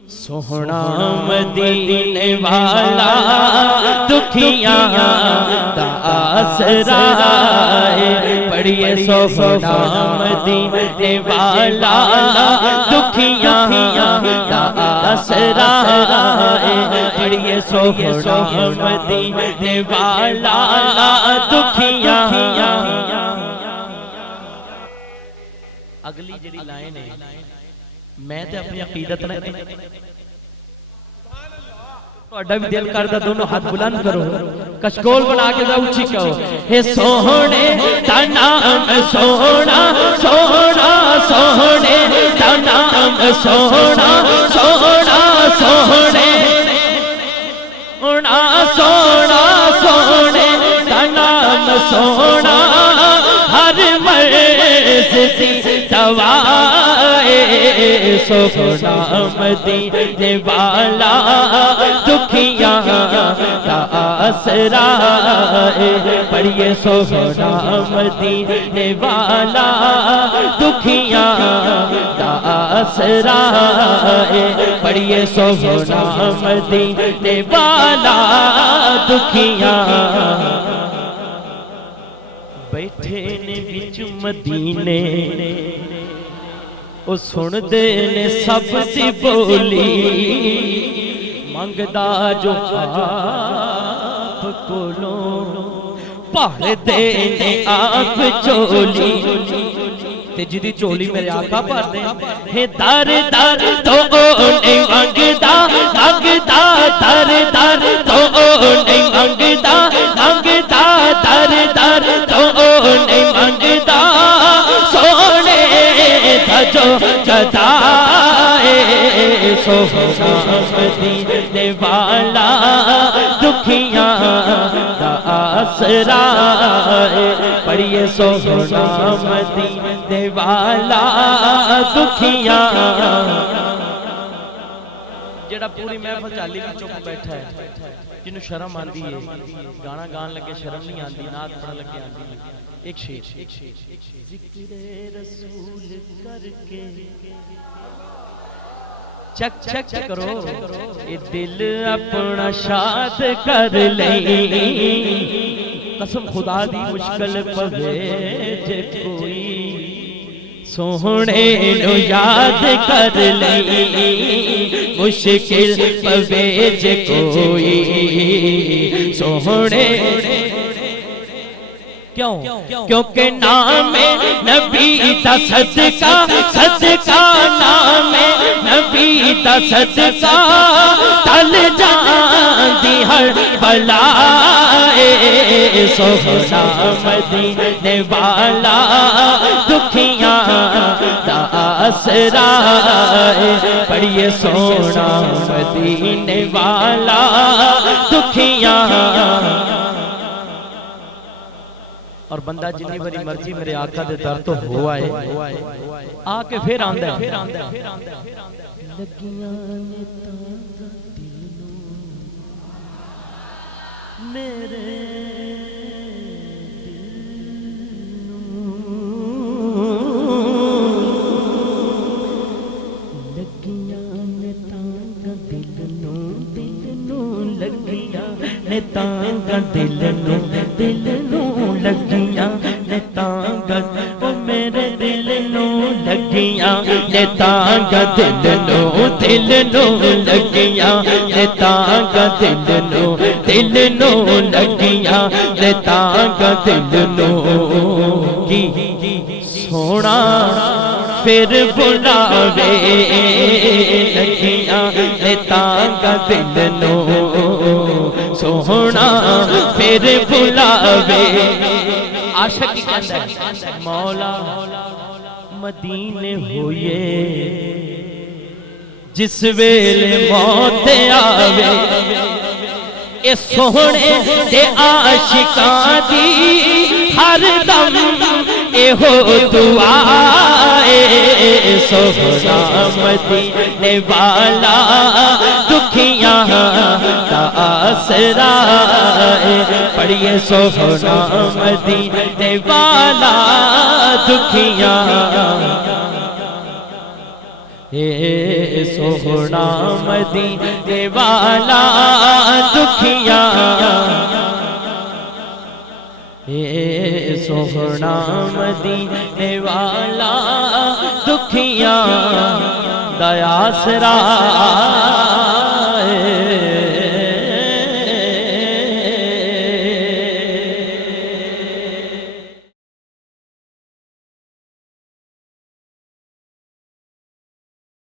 सोहना मदीने वाला दुखियां दा आसरा है। पढ़िए सोहना मदीने वाला दुखियां दा आसरा है। पढ़िए सोहना मदीने वाला दुखियां। अगली जिहड़ी लाइन है मैं ते अपनी अकीदत ने तुहाडा भी दिल करदा दोनों हाथ बुलंद करो कशकोल बना के दा उची कहो हे सोहणे दा नाम सोहना सोहना सोहणे दा नाम सोहना सोहना सोहणे सोहना सोहना सोहणे दा नाम सोहना हर मर्ज़ दी दवा सोहना मदीने वाला दुखियां दा आसरा है। पढ़िए सोहना मदीने वाला दुखियां दा आसरा है। पढ़िए सोहना मदीने वाला दुखियां। बैठे ने बिच मदीने ओ सुनदे ने सब दी बोली मंगदा जो आप कोलों भरदे ने आप चोली ते जिदी चोली मेरे आका भरदे हे दर दर तो नहीं मंगदा मंगदा दर दर तो नहीं मंगदा मंगदा दर दर तो नहीं मंगदा सोने जो जदाए सोहना मदीने वाला दुखियां दा आसरा है। पढ़िए सोहना मदीने वाला दुखियां। जेड़ा पूरी महफिल चाली में चुप बैठा है जिन्हों शर्म आती है गाना गान लगे शर्म नहीं आती नात पढ़न लगे आती एक शेर जिक्रे रसूल करके चक चक करो ये दिल अपना शाद कर ले कसम खुदा दी मुश्किल पवे जे कोई सोहणे नु याद कर ले मुश्किल पवे जे कोई सोहणे क्यों क्योंकि नाम नबी दा सदका सदका नाम नबी दा सदका टल जांदी हर बलाए सोहना मदीने वाला दुखियां दा आसरा है। पढ़िए सोहना मदीने वाला दुखियां। और बंदा जितनी बड़ी मर्जी मेरे आका दे दर तो हो आए आके फिर आंदा है लगियां ने तां दिल मेरे लगियां ने तां दिल नू लगियां ने तां दिल नू लगियां ने तांग ओ मेरे दिल नू लगियां ने तांग दिल नू लगियां ने तांग दिल नू लगियां ने तांग दिल नू की सोना फिर बुलावे लगियां ने तांग दिल नू सोहना फिर बुलावे। आशिक की कहता है मौला मदीने होइए जिस वेले मौत आवे ए सोहणे ते आशिकां दी हर दम एहो दुआ ए सोहना मदीने वाला दुखियां दा आसरा है। पढ़िए सोहना मदीने वाला दुखियां। हे सोहना मदीने वाला दुखिया, हे सोहना मदीने वाला दुखिया दया सरा